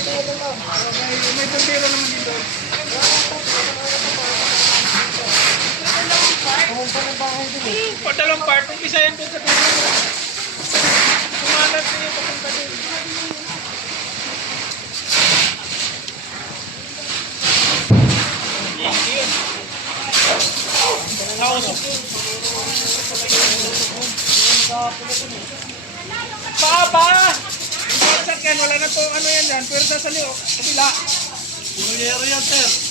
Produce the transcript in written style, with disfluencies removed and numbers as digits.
May tundero naman dito. Dalawang part, isa yan doon sa tundero. Kumalat niya papunta doon. Papa! Wala na to, ano yan yan, pero sa liyo, kabila. Puro yero yan, sir.